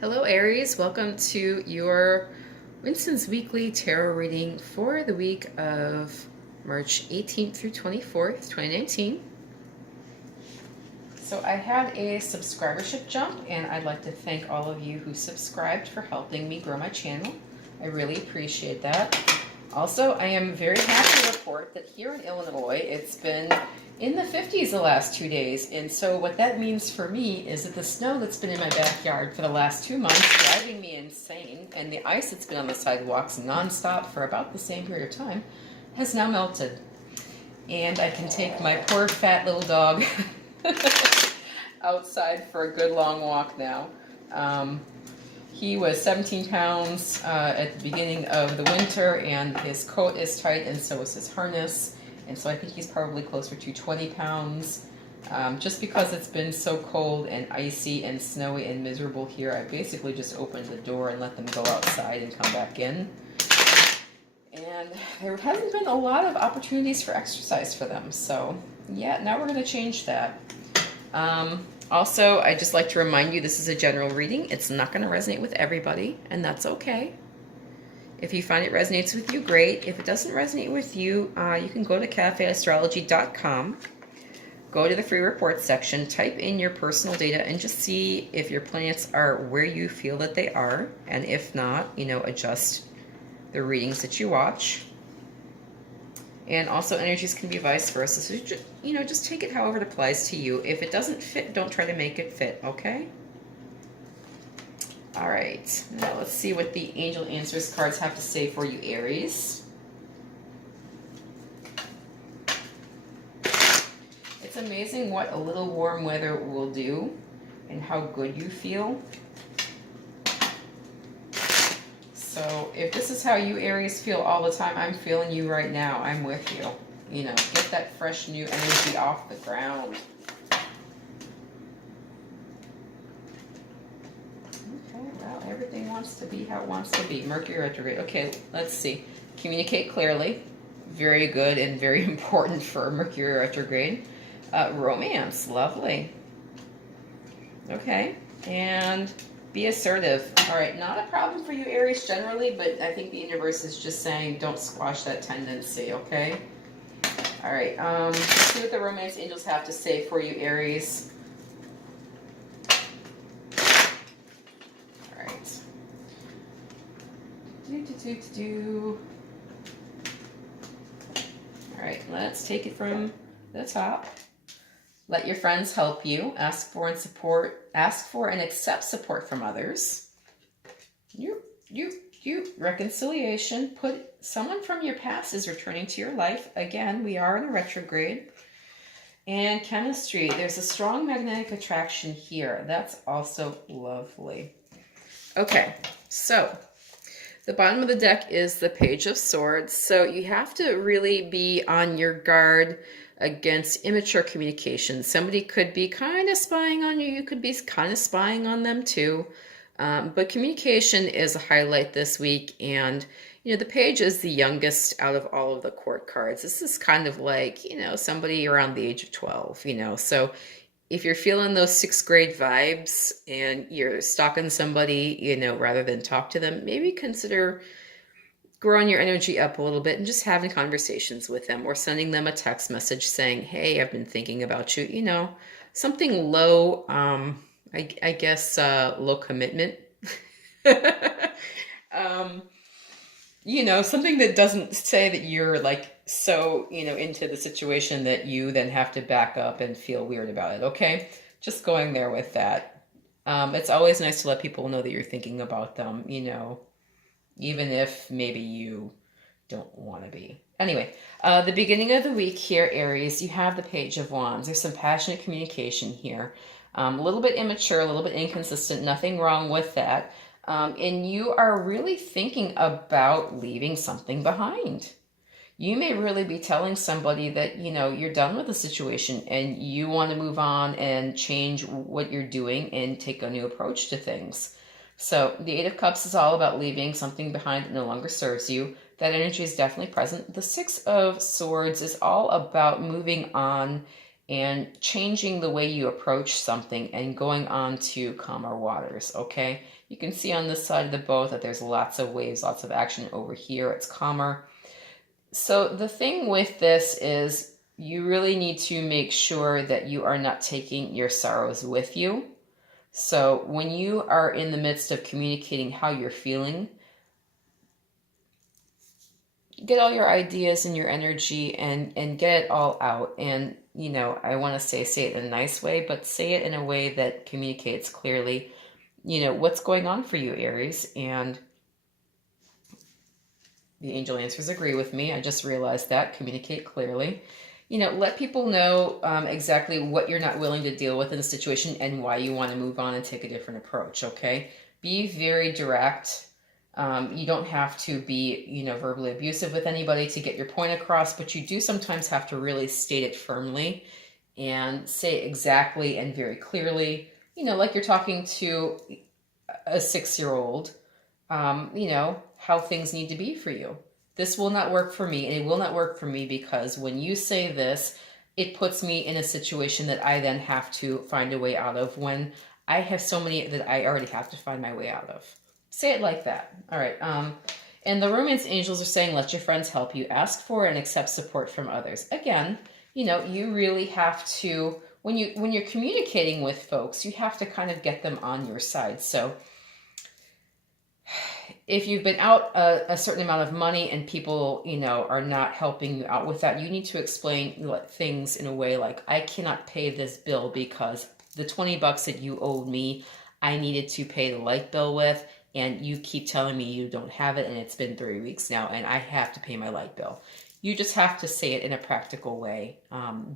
Hello Aries, welcome to your Winston's Weekly Tarot reading for the week of March 18th through 24th, 2019. So I had a subscribership jump and I'd like to thank all of you who subscribed for helping me grow my channel. I really appreciate that. Also, I am very happy to report that here in Illinois, it's been in the 50s the last 2 days. And so what that means for me is that the snow that's been in my backyard for the last 2 months, driving me insane, and the ice that's been on the sidewalks nonstop for about the same period of time, has now melted. And I can take my poor fat little dog outside for a good long walk now. He was 17 pounds at the beginning of the winter, and his coat is tight, and so is his harness. And so I think he's probably closer to 20 pounds. Just because it's been so cold and icy and snowy and miserable here, I basically just opened the door and let them go outside and come back in. And there hasn't been a lot of opportunities for exercise for them. So yeah, now we're going to change that. Also, I'd just like to remind you this is a general reading. It's not going to resonate with everybody, and that's okay. If you find it resonates with you, great. If it doesn't resonate with you, you can go to cafeastrology.com, go to the free report section, type in your personal data, and just see if your planets are where you feel that they are, and if not, adjust the readings that you watch. And also energies can be vice versa. So, just take it however it applies to you. If it doesn't fit, don't try to make it fit, okay? All right, now let's see what the Angel Answers cards have to say for you, Aries. It's amazing what a little warm weather will do and how good you feel. So if this is how you Aries feel all the time, I'm feeling you right now. I'm with you. Get that fresh new energy off the ground. Okay, well, everything wants to be how it wants to be. Mercury retrograde. Okay, let's see. Communicate clearly. Very good and very important for Mercury retrograde. Romance. Lovely. Okay, and be assertive. All right, not a problem for you, Aries, generally, but I think the universe is just saying don't squash that tendency, okay? All right, let's see what the romance angels have to say for you, Aries. All right. All right, let's take it from the top. Let your friends help you. Ask for and accept support from others. Reconciliation. Someone from your past is returning to your life. Again, we are in a retrograde. And chemistry. There's a strong magnetic attraction here. That's also lovely. Okay, so the bottom of the deck is the Page of Swords. So you have to really be on your guard against immature communication. Somebody could be kind of spying on you. You could be kind of spying on them too. But communication is a highlight this week. And, the Page is the youngest out of all of the court cards. This is kind of like, somebody around the age of 12, So if you're feeling those 6th grade vibes and you're stalking somebody, rather than talk to them, maybe consider growing your energy up a little bit and just having conversations with them or sending them a text message saying, hey, I've been thinking about you, something low, I guess, low commitment. Something that doesn't say that you're like so, into the situation that you then have to back up and feel weird about it. Okay. Just going there with that. It's always nice to let people know that you're thinking about them, even if maybe you don't want to be. Anyway, the beginning of the week here, Aries, you have the Page of Wands. There's some passionate communication here. A little bit immature, a little bit inconsistent, nothing wrong with that. And you are really thinking about leaving something behind. You may really be telling somebody that, you're done with the situation and you want to move on and change what you're doing and take a new approach to things. So the Eight of Cups is all about leaving something behind that no longer serves you. That energy is definitely present. The Six of Swords is all about moving on and changing the way you approach something and going on to calmer waters, okay? You can see on this side of the boat that there's lots of waves, lots of action. Over here, it's calmer. So the thing with this is you really need to make sure that you are not taking your sorrows with you. So when you are in the midst of communicating how you're feeling, get all your ideas and your energy and get it all out. And, you know, I want to say it in a nice way, but say it in a way that communicates clearly, you know, what's going on for you, Aries. And the angel answers agree with me. I just realized that. Communicate clearly. You know, let people know exactly what you're not willing to deal with in the situation and why you want to move on and take a different approach, okay? Be very direct. You don't have to be, you know, verbally abusive with anybody to get your point across, but you do sometimes have to really state it firmly and say exactly and very clearly, you know, like you're talking to a 6-year-old, you know, how things need to be for you. This will not work for me, and it will not work for me because when you say this, it puts me in a situation that I then have to find a way out of when I have so many that I already have to find my way out of. Say it like that. All right. And the romance angels are saying, let your friends help you. Ask for and accept support from others. Again, you know, you really have to, when you're communicating with folks, you have to kind of get them on your side. So if you've been out a certain amount of money and people, you know, are not helping you out with that, you need to explain things in a way like, I cannot pay this bill because the $20 that you owed me, I needed to pay the light bill with, and you keep telling me you don't have it, and it's been 3 weeks now, and I have to pay my light bill. You just have to say it in a practical way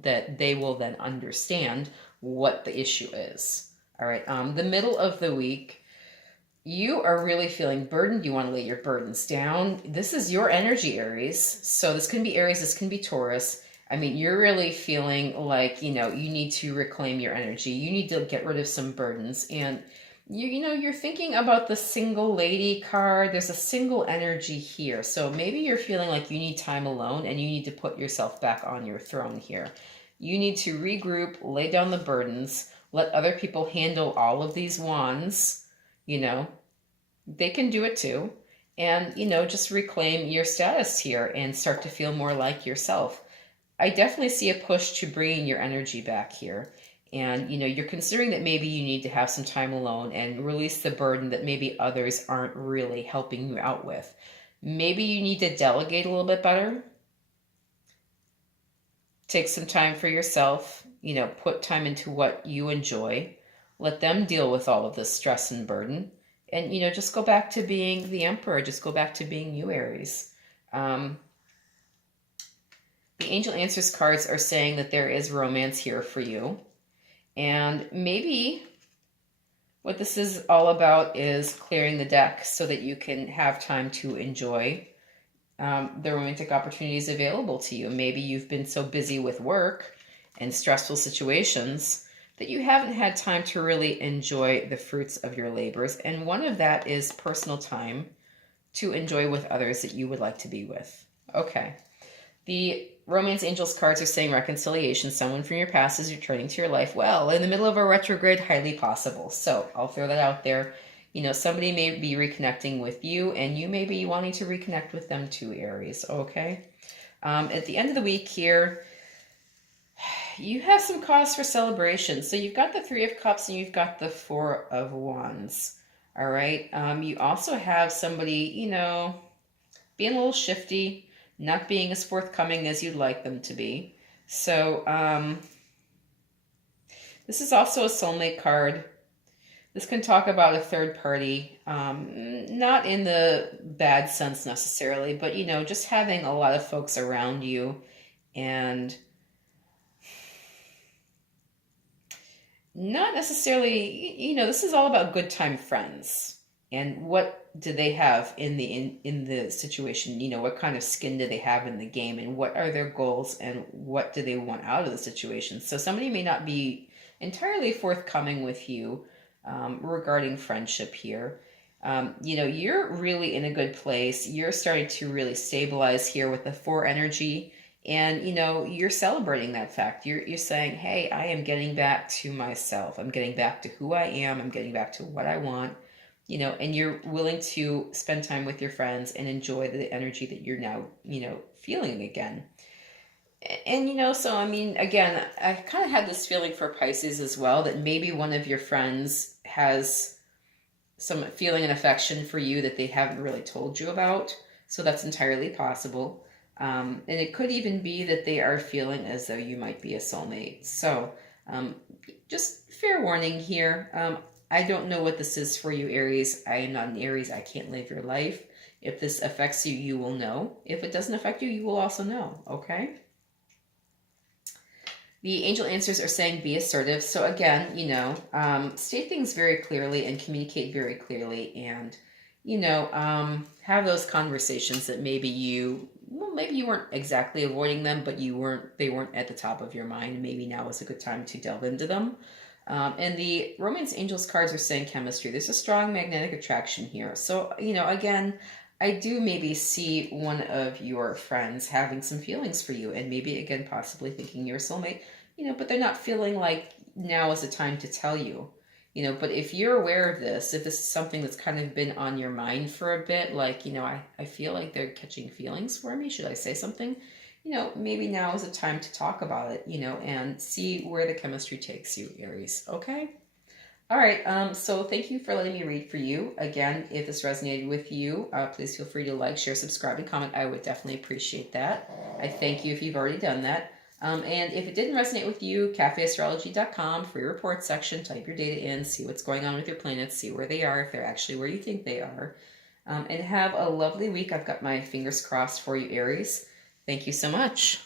that they will then understand what the issue is. All right, the middle of the week, you are really feeling burdened. You want to lay your burdens down. This is your energy, Aries. So this can be Aries, this can be Taurus. I mean, you're really feeling like, you know, you need to reclaim your energy. You need to get rid of some burdens. And you know, you're thinking about the single lady card. There's a single energy here. So maybe you're feeling like you need time alone and you need to put yourself back on your throne here. You need to regroup, lay down the burdens, let other people handle all of these wands. You know, they can do it too. And, you know, just reclaim your status here and start to feel more like yourself. I definitely see a push to bringing your energy back here. And, you know, you're considering that maybe you need to have some time alone and release the burden that maybe others aren't really helping you out with. Maybe you need to delegate a little bit better. Take some time for yourself, you know, put time into what you enjoy. Let them deal with all of this stress and burden. And, you know, just go back to being the emperor. Just go back to being you, Aries. The Angel Answers cards are saying that there is romance here for you. And maybe what this is all about is clearing the deck so that you can have time to enjoy the romantic opportunities available to you. Maybe you've been so busy with work and stressful situations that you haven't had time to really enjoy the fruits of your labors. And one of that is personal time to enjoy with others that you would like to be with. Okay. The Romance Angels cards are saying reconciliation. Someone from your past is returning to your life. Well, in the middle of a retrograde, highly possible. So I'll throw that out there. You know, somebody may be reconnecting with you, and you may be wanting to reconnect with them too, Aries. Okay. At the end of the week here, you have some cause for celebration. So you've got the Three of Cups and you've got the Four of Wands. All right. You also have somebody, you know, being a little shifty, not being as forthcoming as you'd like them to be. So this is also a soulmate card. This can talk about a third party, not in the bad sense necessarily, but, you know, just having a lot of folks around you and not necessarily, you know, this is all about good time friends. And what do they have in the situation? You know, what kind of skin do they have in the game, and what are their goals, and what do they want out of the situation? So somebody may not be entirely forthcoming with you regarding friendship here. You know, you're really in a good place. You're starting to really stabilize here with the 4 energy, And, you know, you're celebrating that fact. You're saying, hey, I am getting back to myself. I'm getting back to who I am. I'm getting back to what I want, you know, and you're willing to spend time with your friends and enjoy the energy that you're now, you know, feeling again. And, you know, so I mean, again, I kind of had this feeling for Pisces as well, that maybe one of your friends has some feeling and affection for you that they haven't really told you about. So that's entirely possible. And it could even be that they are feeling as though you might be a soulmate. So um, just fair warning here. I don't know what this is for you, Aries. I am not an Aries. I can't live your life. If this affects you, you will know. If it doesn't affect you, you will also know. Okay? The angel answers are saying be assertive. So again, you know, state things very clearly and communicate very clearly, and you know, have those conversations that maybe maybe you weren't exactly avoiding them, but they weren't at the top of your mind. Maybe now is a good time to delve into them. And the romance angels cards are saying chemistry. There's a strong magnetic attraction here. So, you know, again, I do maybe see one of your friends having some feelings for you, and maybe again possibly thinking you're a soulmate, you know, but they're not feeling like now is the time to tell you, you know. But if you're aware of this, if this is something that's kind of been on your mind for a bit, like, you know, I feel like they're catching feelings for me, should I say something, you know, maybe now is the time to talk about it, you know, and see where the chemistry takes you, Aries. Okay. All right, so thank you for letting me read for you. Again, if this resonated with you, please feel free to like, share, subscribe, and comment. I would definitely appreciate that. I thank you if you've already done that. And if it didn't resonate with you, cafeastrology.com, free report section, type your data in, see what's going on with your planets, see where they are, if they're actually where you think they are. And have a lovely week. I've got my fingers crossed for you, Aries. Thank you so much.